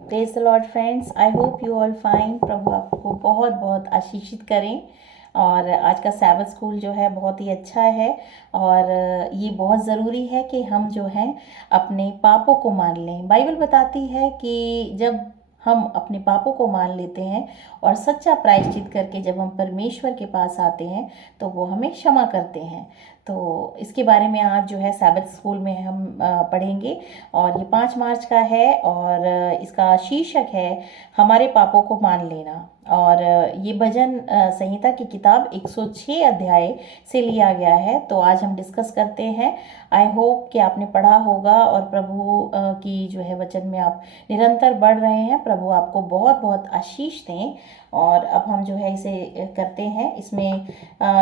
Praise the Lord friends, I hope you all fine. प्रभु आपको बहुत बहुत आशीषित करें। और आज का सैबथ स्कूल जो है बहुत ही अच्छा है। और ये बहुत ज़रूरी है कि हम जो है अपने पापों को मान लें। बाइबल बताती है कि जब हम अपने पापों को मान लेते हैं और सच्चा प्रायश्चित करके जब हम परमेश्वर के पास आते हैं तो वो हमें क्षमा करते हैं। तो इसके बारे में आज जो है सैबथ स्कूल में हम पढ़ेंगे। और ये 5 मार्च का है और इसका शीर्षक है हमारे पापों को मान लेना। और ये भजन संहिता की किताब 106 अध्याय से लिया गया है। तो आज हम डिस्कस करते हैं। आई होप कि आपने पढ़ा होगा और प्रभु की जो है वचन में आप निरंतर बढ़ रहे हैं। प्रभु आपको बहुत बहुत आशीष दें। और अब हम जो है इसे करते हैं। इसमें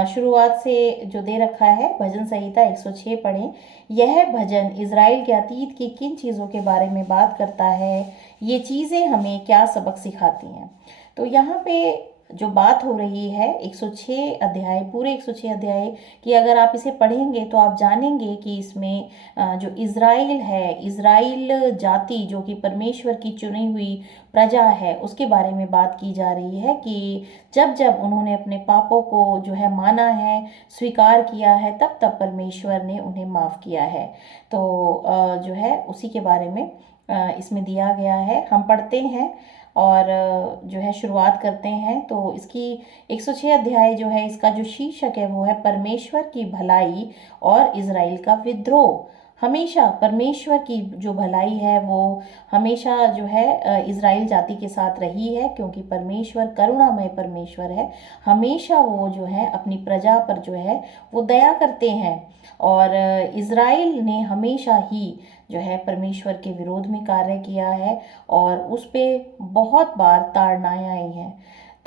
शुरुआत से जो दे रखा है भजन संहिता 106 पढ़ें। यह भजन इज़राइल के अतीत की किन चीज़ों के बारे में बात करता है, ये चीज़ें हमें क्या सबक सिखाती हैं। तो यहाँ पे जो बात हो रही है 106 अध्याय, पूरे 106 अध्याय की अगर आप इसे पढ़ेंगे तो आप जानेंगे कि इसमें जो इज़राइल है, इज़राइल जाति जो कि परमेश्वर की चुनी हुई प्रजा है, उसके बारे में बात की जा रही है कि जब जब उन्होंने अपने पापों को जो है माना है, स्वीकार किया है, तब तब परमेश्वर ने उन्हें माफ़ किया है। तो जो है उसी के बारे में इसमें दिया गया है। हम पढ़ते हैं और जो है शुरुआत करते हैं। तो इसकी 106 अध्याय जो है, इसका जो शीर्षक है वो है परमेश्वर की भलाई और इज़राइल का विद्रोह। हमेशा परमेश्वर की जो भलाई है वो हमेशा जो है इज़राइल जाति के साथ रही है, क्योंकि परमेश्वर करुणामय परमेश्वर है। हमेशा वो जो है अपनी प्रजा पर जो है वो दया करते हैं। और इज़राइल ने हमेशा ही जो है परमेश्वर के विरोध में कार्य किया है और उस पर बहुत बार ताड़नाएं आई हैं।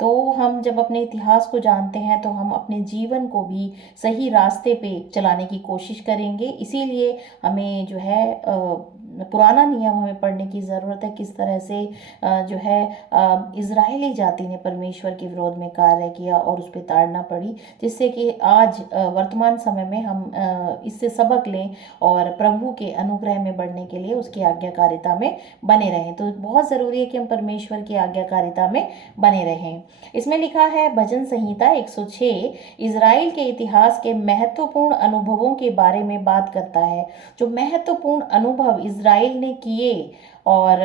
तो हम जब अपने इतिहास को जानते हैं तो हम अपने जीवन को भी सही रास्ते पे चलाने की कोशिश करेंगे। इसीलिए हमें जो है पुराना नियम हमें पढ़ने की ज़रूरत है, किस तरह से जो है इज़राइली जाति ने परमेश्वर के विरोध में कार्य किया और उस पर ताड़ना पड़ी, जिससे कि आज वर्तमान समय में हम इससे सबक लें और प्रभु के अनुग्रह में बढ़ने के लिए उसकी आज्ञाकारिता में बने रहें। तो बहुत ज़रूरी है कि हम परमेश्वर की आज्ञाकारिता में बने रहें। इसमें लिखा है भजन संहिता 106 इज़राइल के इतिहास के महत्वपूर्ण अनुभवों के बारे में बात करता है। जो महत्वपूर्ण अनुभव इज़राइल ने किए, और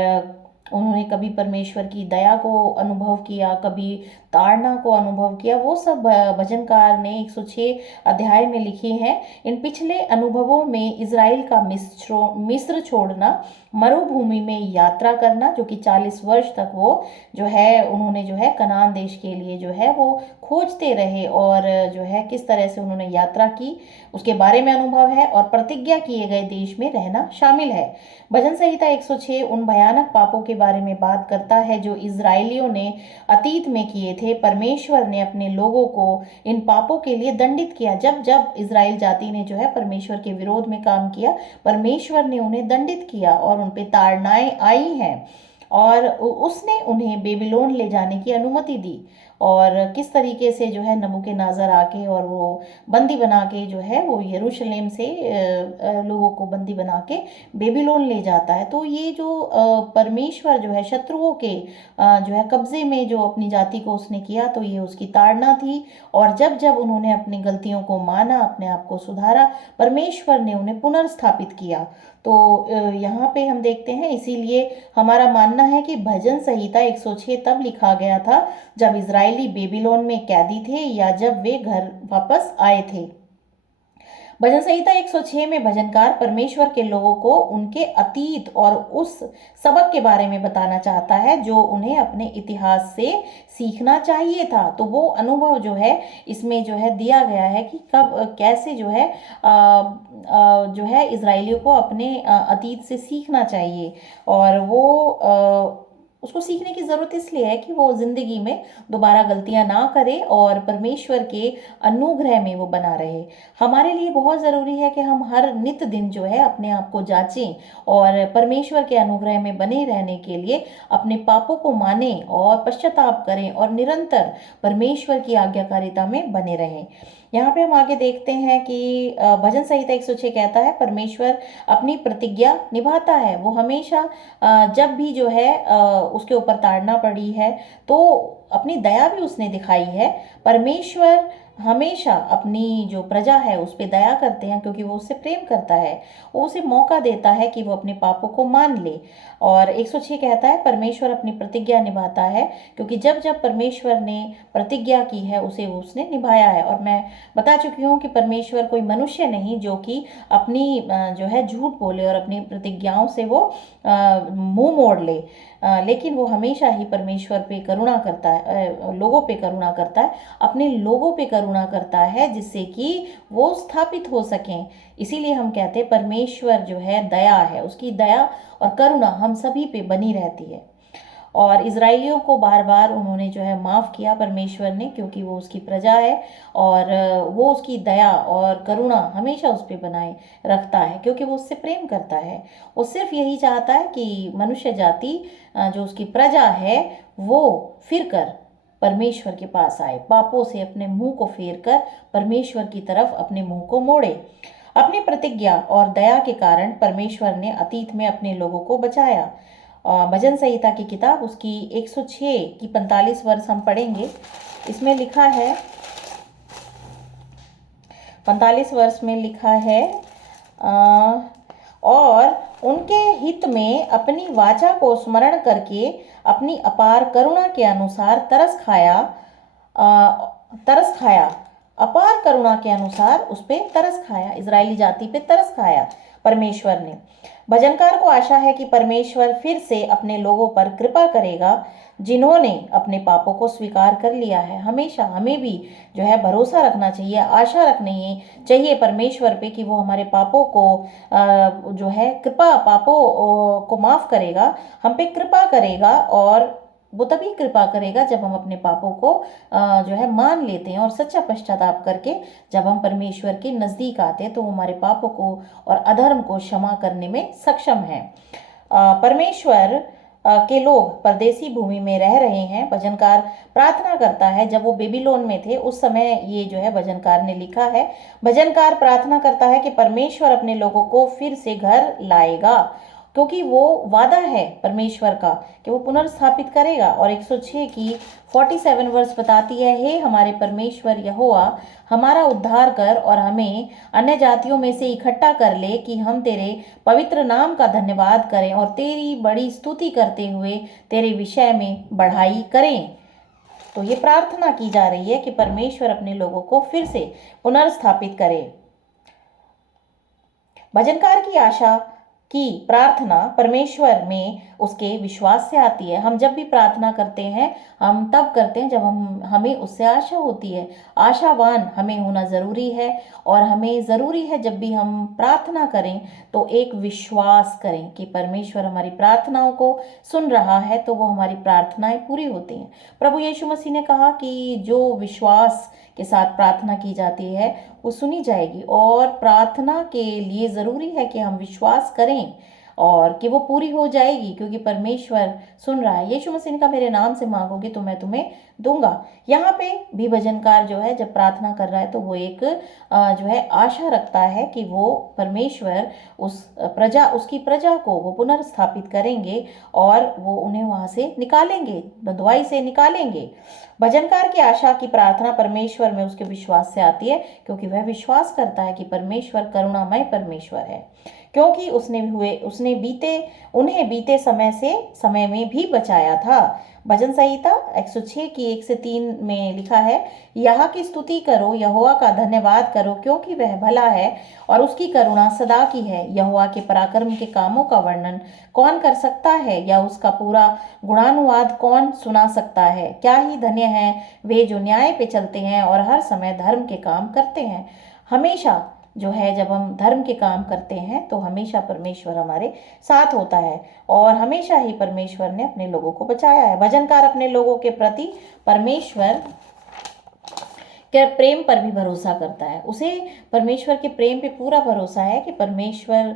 उन्होंने कभी परमेश्वर की दया को अनुभव किया, कभी ताड़ना को अनुभव किया, वो सब भजनकार ने 106 अध्याय में लिखे हैं। इन पिछले अनुभवों में इज़राइल का मिस्र छोड़ना, मरुभूमि में यात्रा करना, जो कि 40 वर्ष तक वो जो है उन्होंने जो है कनान देश के लिए जो है वो खोजते रहे, और जो है किस तरह से उन्होंने यात्रा की उसके बारे में अनुभव है, और प्रतिज्ञा किए गए देश में रहना शामिल है। भजन संहिता 106 उन भयानक पापों के बारे में बात करता है जो इज़राइलियों ने अतीत में किए थे। परमेश्वर ने अपने लोगों को इन पापों के लिए दंडित किया। जब जब इज़राइल जाति ने जो है परमेश्वर के विरोध में काम किया, परमेश्वर ने उन्हें दंडित किया और उन पे ताड़नाएं आई हैं, और उसने उन्हें बेबीलोन ले जाने की अनुमति दी। और किस तरीके से जो है नबूकदनेस्सर आके और वो बंदी बना के जो है वो यरूशलेम से लोगों को बंदी बना के बेबीलोन ले जाता है। तो ये जो परमेश्वर जो है शत्रुओं के जो है कब्जे में जो अपनी जाति को उसने किया, तो ये उसकी ताड़ना थी। और जब जब उन्होंने अपनी गलतियों को माना, अपने आप को सुधारा, परमेश्वर ने उन्हें पुनर्स्थापित किया। तो यहाँ पे हम देखते हैं, इसीलिए हमारा मानना है कि भजन संहिता 106 तब लिखा गया था जब इज़राइली बेबीलोन में कैदी थे या जब वे घर वापस आए थे। भजन संहिता 106 में भजनकार परमेश्वर के लोगों को उनके अतीत और उस सबक के बारे में बताना चाहता है जो उन्हें अपने इतिहास से सीखना चाहिए था। तो वो अनुभव जो है इसमें जो है दिया गया है कि कब कैसे जो है जो है इज़राइलियों को अपने अतीत से सीखना चाहिए। और वो उसको सीखने की ज़रूरत इसलिए है कि वो ज़िंदगी में दोबारा गलतियां ना करे और परमेश्वर के अनुग्रह में वो बना रहे। हमारे लिए बहुत ज़रूरी है कि हम हर नित दिन जो है अपने आप को जांचें और परमेश्वर के अनुग्रह में बने रहने के लिए अपने पापों को मानें और पश्चाताप करें और निरंतर परमेश्वर की आज्ञाकारिता में बने रहें। यहाँ पे हम आगे देखते हैं कि भजन संहिता 106 कहता है परमेश्वर अपनी प्रतिज्ञा निभाता है। वो हमेशा जब भी जो है उसके ऊपर ताड़ना पड़ी है तो अपनी दया भी उसने दिखाई है। परमेश्वर हमेशा अपनी जो प्रजा है उस पर दया करते हैं क्योंकि वो उससे प्रेम करता है। वो उसे मौका देता है कि वो अपने पापों को मान ले। और 106 कहता है परमेश्वर अपनी प्रतिज्ञा निभाता है क्योंकि जब जब परमेश्वर ने प्रतिज्ञा की है उसे वो उसने निभाया है। और मैं बता चुकी हूँ कि परमेश्वर कोई मनुष्य नहीं जो कि अपनी जो है झूठ बोले और अपनी प्रतिज्ञाओं से वो मुंह मोड़ ले। लेकिन वो हमेशा ही परमेश्वर पे करुणा करता है, लोगों पे करुणा करता है, अपने लोगों पे करुणा करता है जिससे कि वो स्थापित हो सकें। इसीलिए हम कहते हैं परमेश्वर जो है दया है, उसकी दया और करुणा हम सभी पे बनी रहती है। और इज़राइलियों को बार बार उन्होंने जो है माफ़ किया परमेश्वर ने क्योंकि वो उसकी प्रजा है। और वो उसकी दया और करुणा हमेशा उस पर बनाए रखता है क्योंकि वो उससे प्रेम करता है। वो सिर्फ यही चाहता है कि मनुष्य जाति जो उसकी प्रजा है वो फिर कर परमेश्वर के पास आए, पापों से अपने मुंह को फेर कर परमेश्वर की तरफ अपने मुंह को मोड़े। अपनी प्रतिज्ञा और दया के कारण परमेश्वर ने अतीत में अपने लोगों को बचाया। भजन संहिता की किताब उसकी 106 की 45 वर्ष हम पढ़ेंगे। इसमें लिखा है 45 वर्ष में लिखा है और उनके हित में अपनी वाचा को स्मरण करके अपनी अपार करुणा के अनुसार तरस खाया। अपार करुणा के अनुसार उस पर तरस खाया, इजरायली जाति पे तरस खाया परमेश्वर ने। भजनकार को आशा है कि परमेश्वर फिर से अपने लोगों पर कृपा करेगा जिन्होंने अपने पापों को स्वीकार कर लिया है। हमेशा हमें भी जो है भरोसा रखना चाहिए, आशा रखनी चाहिए परमेश्वर पे कि वो हमारे पापों को जो है पापों को माफ करेगा, हम पे कृपा करेगा। और वो तभी कृपा करेगा जब हम अपने पापों को जो है मान लेते हैं और सच्चा पश्चाताप करके जब हम परमेश्वर के नज़दीक आते हैं तो वो हमारे पापों को और अधर्म को क्षमा करने में सक्षम है। परमेश्वर के लोग परदेसी भूमि में रह रहे हैं। भजनकार प्रार्थना करता है, जब वो बेबीलोन में थे उस समय ये जो है भजनकार ने लिखा है। भजनकार प्रार्थना करता है कि परमेश्वर अपने लोगों को फिर से घर लाएगा क्योंकि वो वादा है परमेश्वर का कि वो पुनर्स्थापित करेगा। और 106 की 47 वर्ष बताती है, हे हमारे परमेश्वर यहोवा हमारा उद्धार कर और हमें अन्य जातियों में से इकट्ठा कर ले कि हम तेरे पवित्र नाम का धन्यवाद करें और तेरी बड़ी स्तुति करते हुए तेरे विषय में बढ़ाई करें। तो ये प्रार्थना की जा रही है कि परमेश्वर अपने लोगों को फिर से पुनर्स्थापित करे। भजनकार की आशा की प्रार्थना परमेश्वर में उसके विश्वास से आती है। हम जब भी प्रार्थना करते हैं हम तब करते हैं जब हमें उससे आशा होती है। आशावान हमें होना ज़रूरी है और हमें ज़रूरी है जब भी हम प्रार्थना करें तो एक विश्वास करें कि परमेश्वर हमारी प्रार्थनाओं को सुन रहा है तो वो हमारी प्रार्थनाएं पूरी होती हैं। प्रभु यीशु मसीह ने कहा कि जो विश्वास के साथ प्रार्थना की जाती है वो सुनी जाएगी। और प्रार्थना के लिए ज़रूरी है कि हम विश्वास करें और कि वो पूरी हो जाएगी क्योंकि परमेश्वर सुन रहा है। यीशु मसीह ने कहा मेरे नाम से मांगोगे तो मैं तुम्हें दूंगा। यहाँ पे भी भजनकार जो है जब प्रार्थना कर रहा है तो वो एक जो है आशा रखता है कि वो परमेश्वर उसकी प्रजा को वो पुनर्स्थापित करेंगे और वो उन्हें वहाँ से निकालेंगे, बंधुआई से निकालेंगे। भजनकार की आशा की प्रार्थना परमेश्वर में उसके विश्वास से आती है क्योंकि वह विश्वास करता है कि परमेश्वर करुणामय परमेश्वर है क्योंकि उन्हें बीते समय में भी बचाया था। भजन संहिता 106 की 1 से 3 में लिखा है, यहाँ की स्तुति करो, यहोवा का धन्यवाद करो क्योंकि वह भला है और उसकी करुणा सदा की है। यहोवा के पराक्रम के कामों का वर्णन कौन कर सकता है या उसका पूरा गुणानुवाद कौन सुना सकता है। क्या ही धन्य हैं वे जो न्याय पे चलते हैं और हर समय धर्म के काम करते हैं। हमेशा जो है जब हम धर्म के काम करते हैं तो हमेशा परमेश्वर हमारे साथ होता है और हमेशा ही परमेश्वर ने अपने लोगों को बचाया है। भजनकार अपने लोगों के प्रति परमेश्वर के प्रेम पर भी भरोसा करता है। उसे परमेश्वर के प्रेम पे पूरा भरोसा है कि परमेश्वर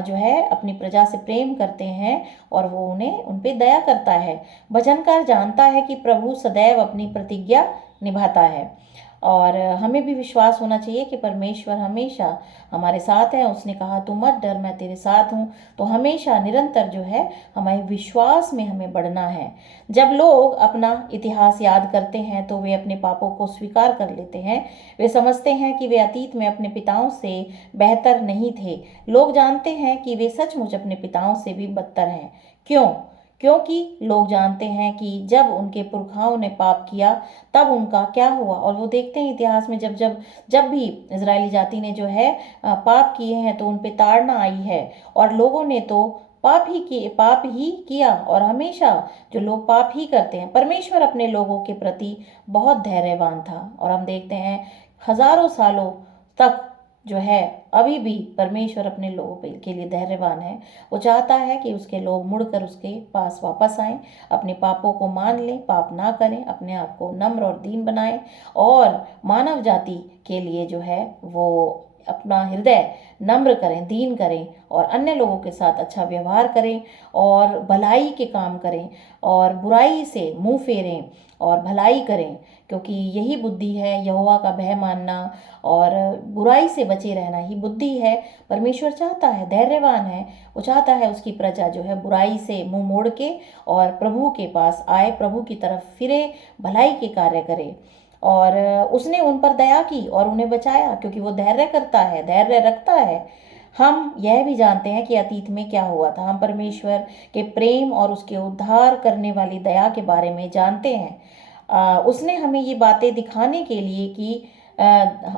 जो है अपनी प्रजा से प्रेम करते हैं और वो उन पे दया करता है। भजनकार जानता है कि प्रभु सदैव अपनी प्रतिज्ञा निभाता है। और हमें भी विश्वास होना चाहिए कि परमेश्वर हमेशा हमारे साथ है। उसने कहा तू मत डर, मैं तेरे साथ हूँ। तो हमेशा निरंतर जो है हमारे विश्वास में हमें बढ़ना है। जब लोग अपना इतिहास याद करते हैं तो वे अपने पापों को स्वीकार कर लेते हैं। वे समझते हैं कि वे अतीत में अपने पिताओं से बेहतर नहीं थे। लोग जानते हैं कि वे सचमुच अपने पिताओं से भी बदतर हैं। क्यों? क्योंकि लोग जानते हैं कि जब उनके पुरखाओं ने पाप किया तब उनका क्या हुआ। और वो देखते हैं इतिहास में जब जब जब भी इजरायली जाति ने जो है पाप किए हैं तो उन पे ताड़ना आई है। और लोगों ने तो पाप ही किया। और हमेशा जो लोग पाप ही करते हैं, परमेश्वर अपने लोगों के प्रति बहुत धैर्यवान था। और हम देखते हैं हजारों सालों तक जो है अभी भी परमेश्वर अपने लोगों के लिए धैर्यवान है। वो चाहता है कि उसके लोग मुड़कर उसके पास वापस आएं, अपने पापों को मान लें, पाप ना करें, अपने आप को नम्र और दीन बनाएं और मानव जाति के लिए जो है वो अपना हृदय नम्र करें, दीन करें और अन्य लोगों के साथ अच्छा व्यवहार करें और भलाई के काम करें और बुराई से मुंह फेरें और भलाई करें। क्योंकि यही बुद्धि है, यहोवा का भय मानना और बुराई से बचे रहना ही बुद्धि है। परमेश्वर चाहता है, धैर्यवान है, वो चाहता है उसकी प्रजा जो है बुराई से मुंह मोड़ के और प्रभु के पास आए, प्रभु की तरफ फिरे, भलाई के कार्य करे। और उसने उन पर दया की और उन्हें बचाया क्योंकि वो धैर्य करता है, धैर्य रखता है। हम यह भी जानते हैं कि अतीत में क्या हुआ था। हम परमेश्वर के प्रेम और उसके उद्धार करने वाली दया के बारे में जानते हैं। उसने हमें ये बातें दिखाने के लिए कि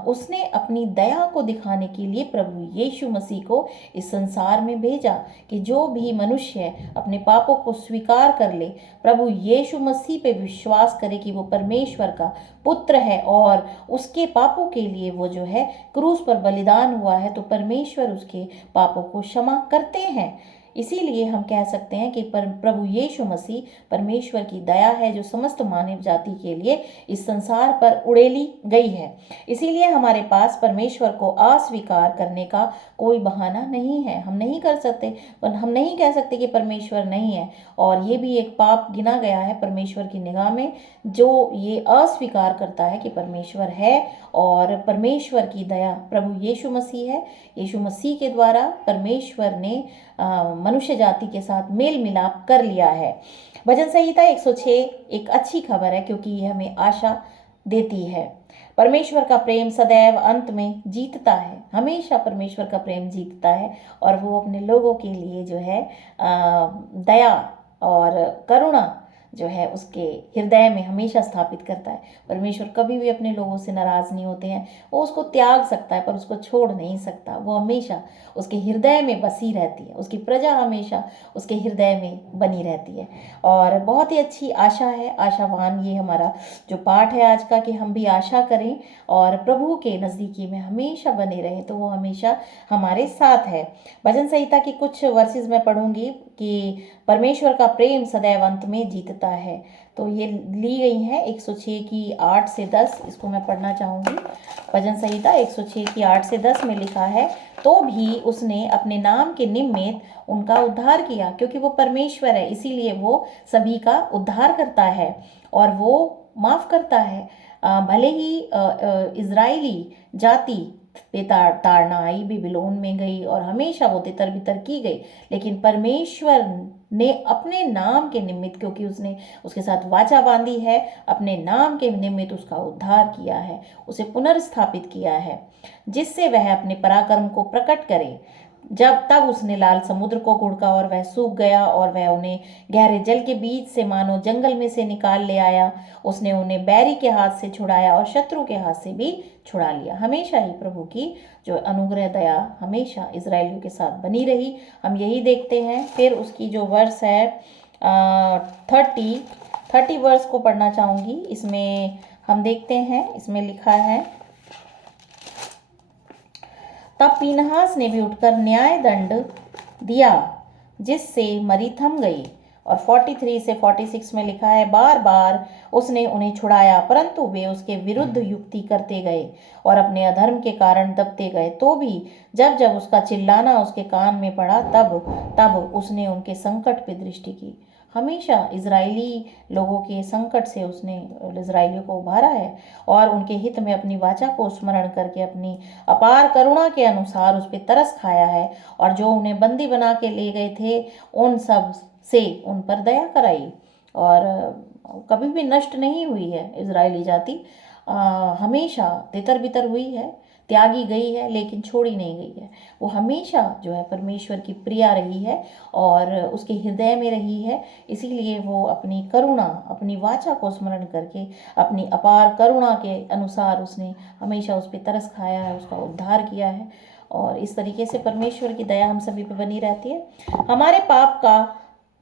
उसने अपनी दया को दिखाने के लिए प्रभु यीशु मसीह को इस संसार में भेजा कि जो भी मनुष्य अपने पापों को स्वीकार कर ले, प्रभु यीशु मसीह पे विश्वास करे कि वो परमेश्वर का पुत्र है और उसके पापों के लिए वो जो है क्रूस पर बलिदान हुआ है, तो परमेश्वर उसके पापों को क्षमा करते हैं। इसीलिए हम कह सकते हैं कि प्रभु यीशु मसीह परमेश्वर की दया है जो समस्त मानव जाति के लिए इस संसार पर उड़ेली गई है। इसीलिए हमारे पास परमेश्वर को अस्वीकार करने का कोई बहाना नहीं है। हम नहीं कर सकते, पर हम नहीं कह सकते कि परमेश्वर नहीं है। और ये भी एक पाप गिना गया है परमेश्वर की निगाह में, जो ये अस्वीकार करता है कि परमेश्वर है। और परमेश्वर की दया प्रभु यीशु मसीह है। यीशु मसीह के द्वारा परमेश्वर ने मनुष्य जाति के साथ मेल मिलाप कर लिया है। भजन संहिता 106 एक अच्छी खबर है क्योंकि ये हमें आशा देती है। परमेश्वर का प्रेम सदैव अंत में जीतता है। हमेशा परमेश्वर का प्रेम जीतता है और वो अपने लोगों के लिए जो है दया और करुणा जो है उसके हृदय में हमेशा स्थापित करता है। परमेश्वर कभी भी अपने लोगों से नाराज नहीं होते हैं। वो उसको त्याग सकता है पर उसको छोड़ नहीं सकता। वो हमेशा उसके हृदय में बसी रहती है, उसकी प्रजा हमेशा उसके हृदय में बनी रहती है। और बहुत ही अच्छी आशा है, आशावान ये हमारा जो पाठ है आज का, कि हम भी आशा करें और प्रभु के नज़दीकी में हमेशा बने रहें, तो वो हमेशा हमारे साथ है। भजन संहिता की कुछ वर्सेस मैं पढ़ूंगी कि परमेश्वर का प्रेम सदैव अंत में जीतता है। तो ये ली गई है 106 की 8 से 10, इसको मैं पढ़ना चाहूँगी। भजन संहिता 106 की 8 से 10 में लिखा है, तो भी उसने अपने नाम के निमित्त उनका उद्धार किया। क्योंकि वो परमेश्वर है इसीलिए वो सभी का उद्धार करता है और वो माफ़ करता है। भले ही इज़राइली जाति पे ताड़ना आई, बेबीलोन में गई और हमेशा वो तितर बितर की गई, लेकिन परमेश्वर ने अपने नाम के निमित्त, क्योंकि उसने उसके साथ वाचा बांधी है, अपने नाम के निमित्त उसका उद्धार किया है, उसे पुनर्स्थापित किया है, जिससे वह अपने पराक्रम को प्रकट करे। तब उसने लाल समुद्र को घुड़का और वह सूख गया और वह उन्हें गहरे जल के बीच से मानो जंगल में से निकाल ले आया। उसने उन्हें बैरी के हाथ से छुड़ाया और शत्रु के हाथ से भी छुड़ा लिया। हमेशा ही प्रभु की जो अनुग्रह दया हमेशा इजरायलियों के साथ बनी रही, हम यही देखते हैं। फिर उसकी जो वर्स है 30 वर्स को पढ़ना चाहूँगी। इसमें हम देखते हैं, इसमें लिखा है, तब पीनहास ने भी उठकर न्याय दंड दिया जिससे मरी थम गई। और 43 से 46 में लिखा है, बार बार उसने उन्हें छुड़ाया परंतु वे उसके विरुद्ध युक्ति करते गए और अपने अधर्म के कारण दबते गए। तो भी जब जब उसका चिल्लाना उसके कान में पड़ा तब तब उसने उनके संकट पे दृष्टि की। हमेशा इज़राइली लोगों के संकट से उसने इज़राइलियों को उभारा है और उनके हित में अपनी वाचा को स्मरण करके अपनी अपार करुणा के अनुसार उस पर तरस खाया है और जो उन्हें बंदी बना के ले गए थे उन सब से उन पर दया कराई और कभी भी नष्ट नहीं हुई है इज़राइली जाति। हमेशा तितर बितर हुई है, त्यागी गई है, लेकिन छोड़ी नहीं गई है। वो हमेशा जो है परमेश्वर की प्रिया रही है और उसके हृदय में रही है। इसीलिए वो अपनी करुणा, अपनी वाचा को स्मरण करके अपनी अपार करुणा के अनुसार उसने हमेशा उस पर तरस खाया है, उसका उद्धार किया है और इस तरीके से परमेश्वर की दया हम सभी पे बनी रहती है। हमारे पाप का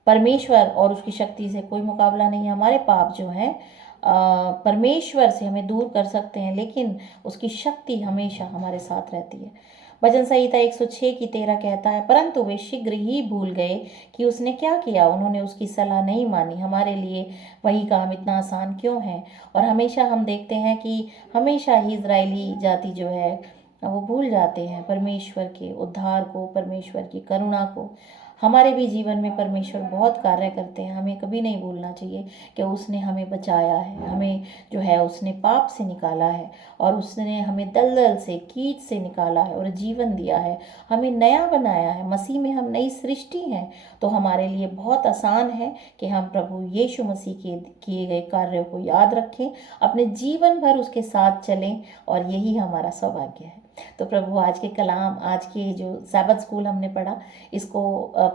परमेश्वर और उसकी शक्ति से कोई मुकाबला नहीं है। हमारे पाप जो हैं परमेश्वर से हमें दूर कर सकते हैं, लेकिन उसकी शक्ति हमेशा हमारे साथ रहती है। भजन संहिता 106:13 कहता है, परंतु वे शीघ्र ही भूल गए कि उसने क्या किया, उन्होंने उसकी सलाह नहीं मानी। हमारे लिए वही काम इतना आसान क्यों है। और हमेशा हम देखते हैं कि हमेशा ही इजरायली जाति जो है वो भूल जाते हैं परमेश्वर के उद्धार को, परमेश्वर की करुणा को। हमारे भी जीवन में परमेश्वर बहुत कार्य करते हैं, हमें कभी नहीं भूलना चाहिए कि उसने हमें बचाया है, हमें जो है उसने पाप से निकाला है और उसने हमें दलदल से, कीच से निकाला है और जीवन दिया है, हमें नया बनाया है। मसीह में हम नई सृष्टि हैं। तो हमारे लिए बहुत आसान है कि हम प्रभु यीशु मसीह के किए गए कार्यों को याद रखें, अपने जीवन भर उसके साथ चलें और यही हमारा सौभाग्य है। तो प्रभु आज के कलाम, आज के जो सैबत स्कूल हमने पढ़ा, इसको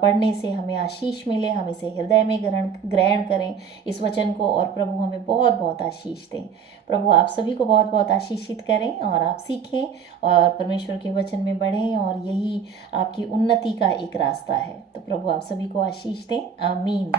पढ़ने से हमें आशीष मिले, हम इसे हृदय में ग्रहण करें इस वचन को और प्रभु हमें बहुत बहुत आशीष दें। प्रभु आप सभी को बहुत बहुत आशीषित करें और आप सीखें और परमेश्वर के वचन में बढ़ें और यही आपकी उन्नति का एक रास्ता है। तो प्रभु आप सभी को आशीष दें। आमीन।